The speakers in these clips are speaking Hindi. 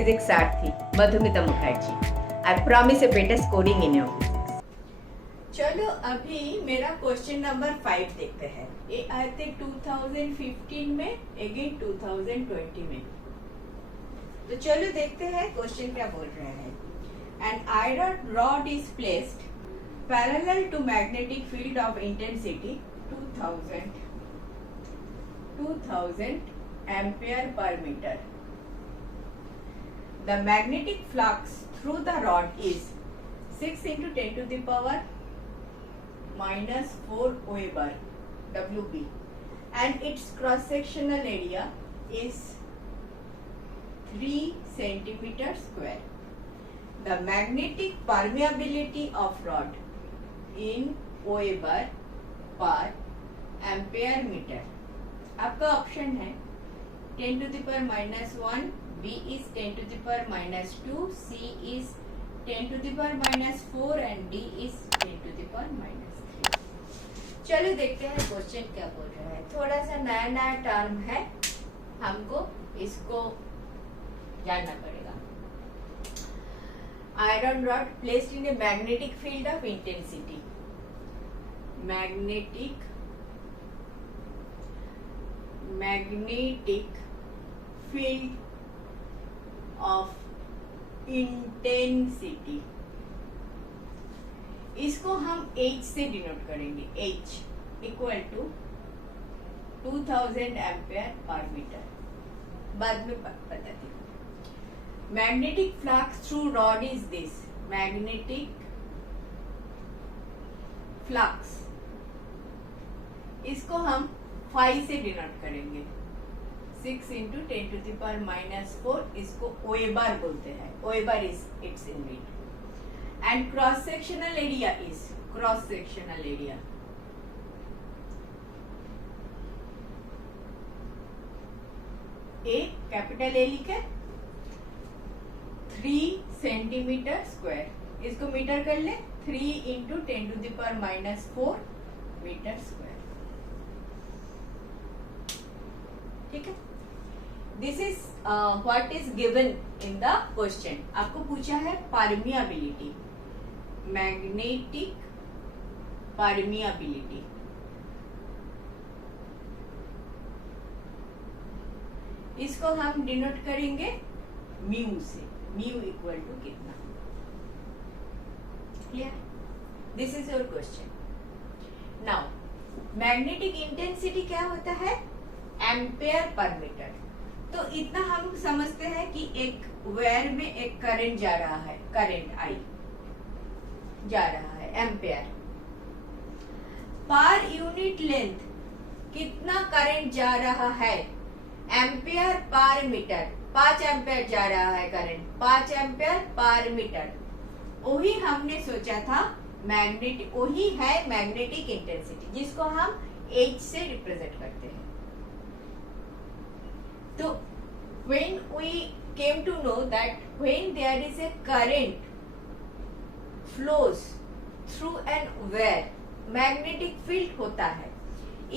physics Sarathi Madhumita Mukherjee. I promise a better scoring in your physics. चलो अभी मेरा क्वेश्चन नंबर 5 देखते हैं. ये आए थे 2015 में, अगेन 2020 में. तो चलो देखते हैं क्वेश्चन क्या बोल रहे हैं. An iron rod is placed parallel to magnetic field of intensity 2000 ampere per meter. The magnetic flux through the rod is 6 into 10 to the power minus 4 Weber WB, and its cross sectional area is 3 centimeter square. The magnetic permeability of rod in Weber per ampere meter. आपका ऑप्शन है 10 to the power minus 1, B is 10 to the power minus 2, C is 10 to the power minus 4 and D is 10 to the power minus 3. चलो देखते हैं क्वेश्चन क्या बोल रहा है. थोड़ा सा नया नया टर्म है, हमको इसको जानना पड़ेगा. Iron rod placed in a magnetic field of intensity. Magnetic field of intensity. इसको हम H से डिनोट करेंगे. H equal to 2000 ampere per metre. बाद में बताती हूँ. Magnetic flux through rod is this. Magnetic flux इसको हम 5 से डिनोट करेंगे. 6 into 10 to the power minus 4. इसको Weber बोलते हैं. Weber is its unit. And cross sectional area is A capital A लिखे 3 सेंटीमीटर स्क्वायर. इसको मीटर कर ले. 3 into 10 to the power minus 4 metre square. ठीक है. This is what is given in the question. आपको पूछा है परमियाबिलिटी, मैग्नेटिक परमियाबिलिटी. इसको हम डिनोट करेंगे म्यू से. म्यू इक्वल टू कितना. Clear. This is your question. Now magnetic intensity क्या होता है? Ampere per metre. तो इतना हम समझते हैं कि एक वायर में एक करंट जा रहा है, करंट आई जा रहा है, एम्पेयर. पर यूनिट लेंथ कितना करंट जा रहा है? Ampere per metre. 5 एम्पेयर जा रहा है करंट. 5 ampere per metre. वही हमने सोचा था मैग्नेटिक, वही है मैग्नेटिक इंटेंसिटी, जिसको हम H से रिप्रेजेंट करते हैं. तो when we came to know that when there is a current flows through an wire, magnetic field होता है.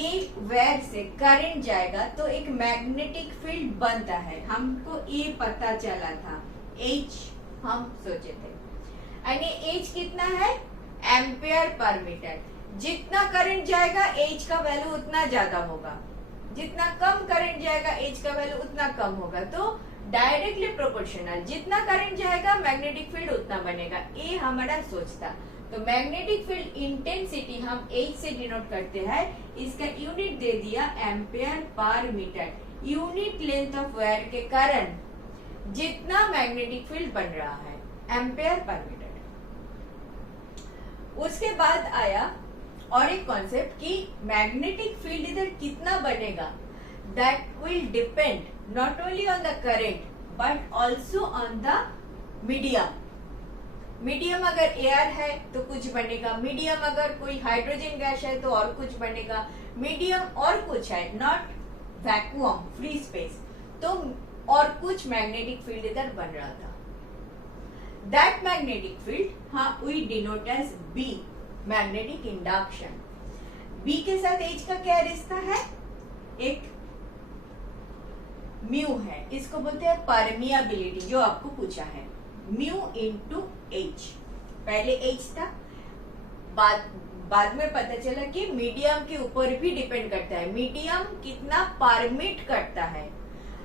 एक वायर से करंट जाएगा तो एक मैग्नेटिक फील्ड बनता है. हमको ये पता चला था. H हम सोचे थे. यानी H कितना है? Ampere per metre. जितना करंट जाएगा H का वैल्यू उतना ज्यादा होगा. जितना कम करंट जाएगा H का वैल्यू उतना कम होगा. तो डायरेक्टली प्रोपोर्शनल. जितना करंट जाएगा मैग्नेटिक फील्ड उतना बनेगा. ये हमारा सोच था. तो मैग्नेटिक फील्ड इंटेंसिटी हम H से डिनोट करते हैं. इसका यूनिट दे दिया ampere per metre. Unit length of wire के कारण जितना मैग्नेटिक फील्ड बन रहा है, एम्पेयर पर मीटर. उसके बाद आया और एक कॉन्सेप्ट कि मैग्नेटिक फील्ड इधर कितना बनेगा. That will depend not only on the current but also on the medium. Medium अगर एयर है तो कुछ बनेगा. मीडियम अगर कोई हाइड्रोजन गैस है तो और कुछ बनेगा. मीडियम और कुछ है, नॉट वैक्यूम फ्री स्पेस, तो और कुछ मैग्नेटिक फील्ड इधर बन रहा था. That magnetic field we denote as B, magnetic induction. B के साथ H का क्या रिश्ता है? एक म्यू है, इसको बोलते हैं परमियाबिलिटी, जो आपको पूछा है, म्यू इंटू एच। पहले एच था, बाद में पता चला कि मीडियम के ऊपर भी डिपेंड करता है, मीडियम कितना परमिट करता है।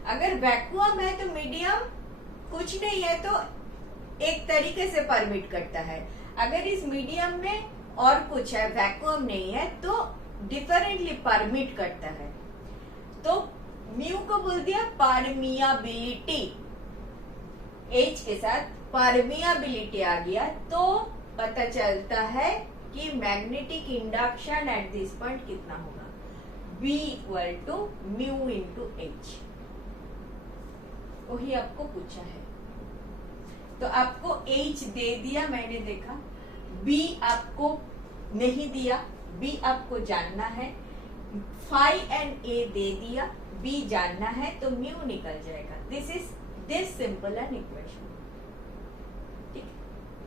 अगर वैक्यूम है तो मीडियम कुछ नहीं है तो एक तरीके से परमिट करता है, अगर इस मीडियम में और कुछ है, वैक्यूम नहीं है, तो डिफरेंटली परमिट करता है। तो म्यू को बोल दिया परमियाबिलिटी, एच के साथ परमियाबिलिटी आ गया, तो पता चलता है कि magnetic induction at this point कितना होगा, B equal to mu into H. वही आपको पूछा है, तो आपको H दे दिया, मैंने देखा, B आपको नहीं दिया, B आपको जानना है, फाई एंड A दे दिया, B जानना है, तो म्यू निकल जाएगा। This simple an equation.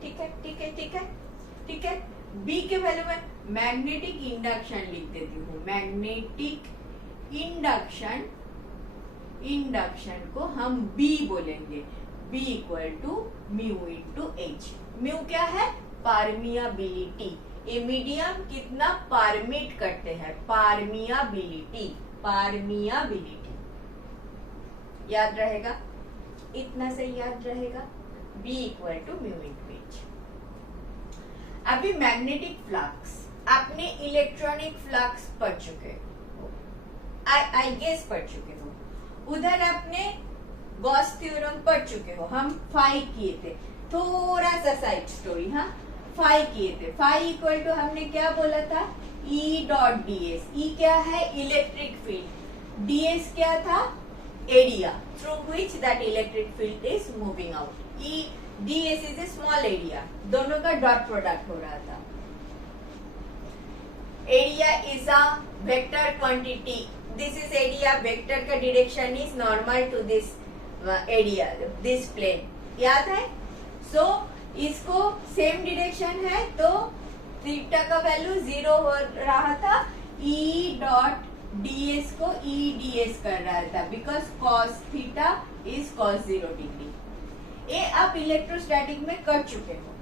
ठीक है, ठीक है, ठीक है, ठीक है। B के वैल्यू में मैग्नेटिक इंडक्शन लिख देती हूँ, मैग्नेटिक इंडक्शन को हम B बोलेंगे, B equal to mu into H. Mu क्या है, परमियाबिलिटी, ये मीडियम कितना परमिट करते हैं, परमियाबिलिटी, परमियाबिलिटी। याद रहेगा, इतना से याद रहेगा, B equal to mu into H. अभी मैग्नेटिक फ्लक्स, आपने इलेक्ट्रॉनिक फ्लक्स पढ़ चुके हो, आई गेस पढ़ चुके हो, उधर आपने गॉस थ्योरम पढ़ चुके हो, हम फाई किए थे, थोड़ा सा साइड स्टोरी, हाँ, फाई किए थे। फाई इक्वल टू हमने क्या बोला था, E डॉट ds। E क्या है, इलेक्ट्रिक फील्ड, ds क्या था, area through which that electric field is moving out. E ds is a small area, दोनों का डॉट प्रोडक्ट हो रहा था। Area is a vector quantity, this is area, vector का direction is normal to this area, this plane, याद है। सो इसको सेम डायरेक्शन है, तो थीटा का वैल्यू 0 हो रहा था, E डॉट ds को E ds कर रहा था, because cos theta is cos 0 degree. ये आप इलेक्ट्रोस्टैटिक में कर चुके हो।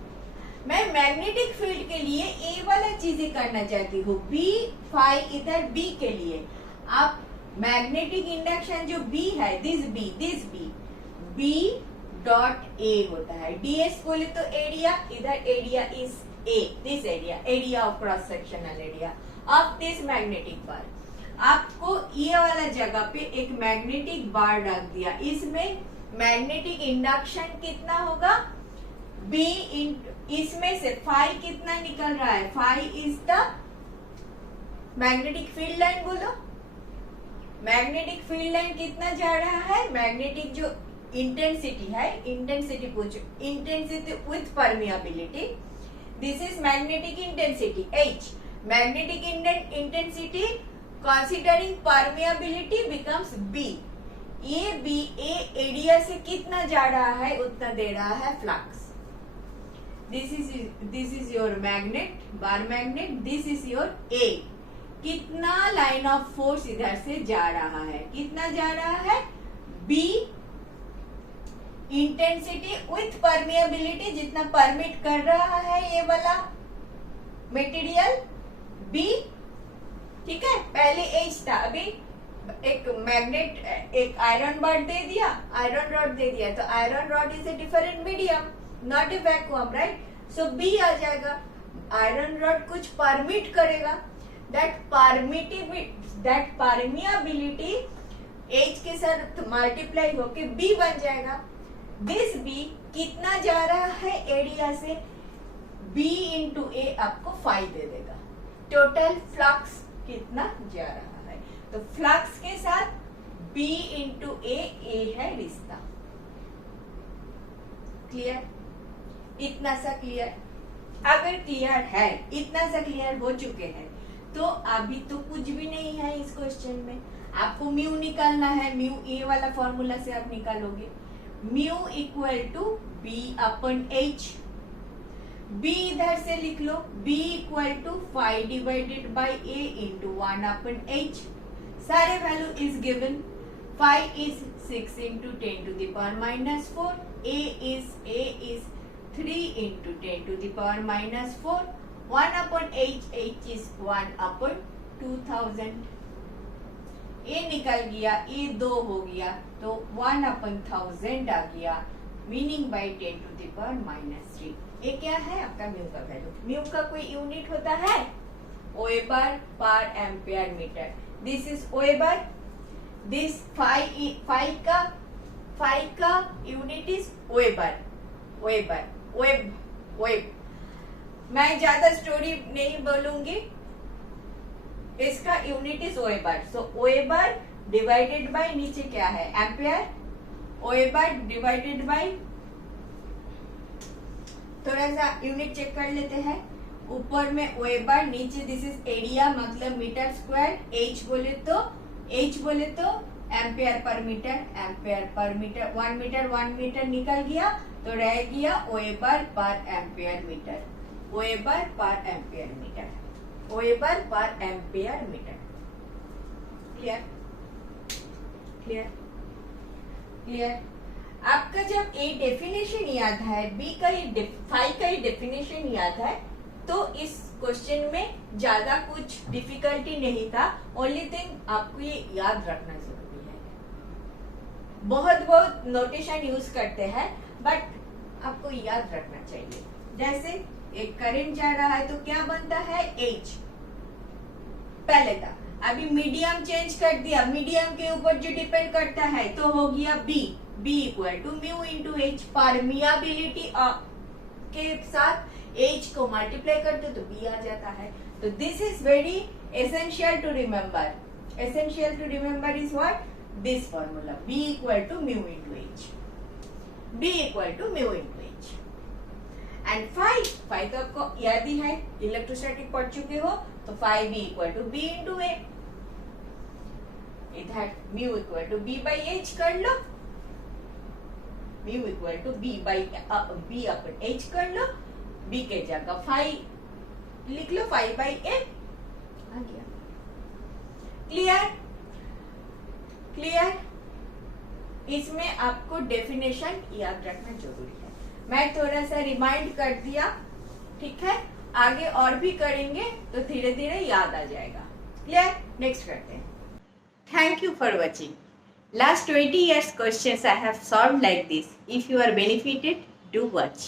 मैं मैग्नेटिक फील्ड के लिए ए वाला चीजें करना चाहती हूँ, B फाई इधर B के लिए, आप मैग्नेटिक इंडक्शन जो B है, दिस B डॉट ए होता है, ds बोले तो एरिया, इधर area is A, this area of cross sectional area of this magnetic bar. आपको ये वाला जगह पे एक मैग्नेटिक बार रख दिया, इसमें मैग्नेटिक इंडक्शन कितना होगा, B इसमें से फाई कितना निकल रहा है, phi is the magnetic field line, बोलो मैग्नेटिक फील्ड लाइन कितना जा रहा है, मैग्नेटिक जो इंटेंसिटी है, इंटेंसिटी पूछो, intensity with permeability, this is magnetic intensity H, magnetic intensity considering permeability becomes B। ये B ए एरिया से कितना जा रहा है उतना दे रहा है flux. This is your magnet, bar magnet, this is your A। कितना लाइन ऑफ फोर्स इधर से जा रहा है, कितना जा रहा है, B इंटेंसिटी विथ परमिएबिलिटी, जितना परमिट कर रहा है ये वाला मटेरियल B, ठीक है। पहले H था, अभी एक मैग्नेट, एक आयरन रॉड दे दिया, तो iron rod is a different medium, not a vacuum, right. So B आ जाएगा, आयरन रॉड कुछ परमिट करेगा, दैट परमिएबिलिटी H के साथ मल्टीप्लाई होके B बन जाएगा। दिस B कितना जा रहा है एरिया से, B इंटू A आपको फाई दे देगा। टोटल फ्लक्स कितना जा रहा है, तो फ्लक्स के साथ B इंटू A है रिश्ता। क्लियर, इतना सा क्लियर। अगर क्लियर है, इतना सा क्लियर हो चुके हैं, तो अभी तो कुछ भी नहीं है इस क्वेश्चन में। आपको म्यू निकालना है, म्यू ए वाला फॉर्मूला से आप निकालोगे, mu equal to B upon H। B इधर से लिख लो, B equal to phi divided by A into 1 upon H। सारे value is given, 5 is 6 into 10 to the power minus 4. A is 3 into 10 to the power minus 4. 1 upon h is 1 upon 2000. A निकल गया, A 2 हो गया, तो 1 upon 1000 आ गया, meaning by 10 to the power minus 3. ये क्या है आपका म्यू का वैल्यू. म्यू का कोई यूनिट होता है weber per ampere metre. This is weber. This 5 का यूनिट इज वेबर. वेब. मैं ज्यादा स्टोरी नहीं बोलूंगी. इसका unit is weber. So weber divided by नीचे क्या है एम्पियर. वेबर डिवाइडेड बाय, थोड़ा सा यूनिट चेक कर लेते हैं. ऊपर में वेबर, नीचे दिस इज एरिया मतलब मीटर स्क्वायर. एच बोले तो एम्पियर पर मीटर. 1 मीटर निकल गया तो रह गया weber per ampere metre. Clear. आपका जब ए डेफिनेशन याद है, बी का ही 5 का ही डेफिनेशन याद है, तो इस क्वेश्चन में ज्यादा कुछ डिफिकल्टी नहीं था. ओनली थिंग आपको ये याद रखना जरूरी है. बहुत नोटेशन यूज करते हैं बट आपको याद रखना चाहिए. जैसे एक करंट जा रहा है तो क्या बनता है H. पहले था, अभी मीडियम चेंज कर दिया. मीडियम के ऊपर जो डिपेंड करता है तो हो गया B equal to mu into H. Permeability के साथ H को मल्टीप्लाई करते तो B आ जाता है. तो this is very essential to remember. Is what this formula B equal to mu into H. And 5 तो आपको याद ही है, इलेक्ट्रोस्टैटिक पढ़ चुके हो. तो 5B equal to B into A. इधर mu equal to B by H कर लो. म्यू इक्वल टू B अपन एच कर लो. B के जगह 5 लिख लो. 5 बाई ए आ गया. क्लियर. इसमें आपको डेफिनेशन याद रखना जरूरी है. मैं थोड़ा सा रिमाइंड कर दिया, ठीक है. आगे और भी करेंगे तो धीरे धीरे याद आ जाएगा. क्लियर. नेक्स्ट करते हैं. Thank you for watching. Last 20 years questions I have solved like this. If you are benefited, do watch.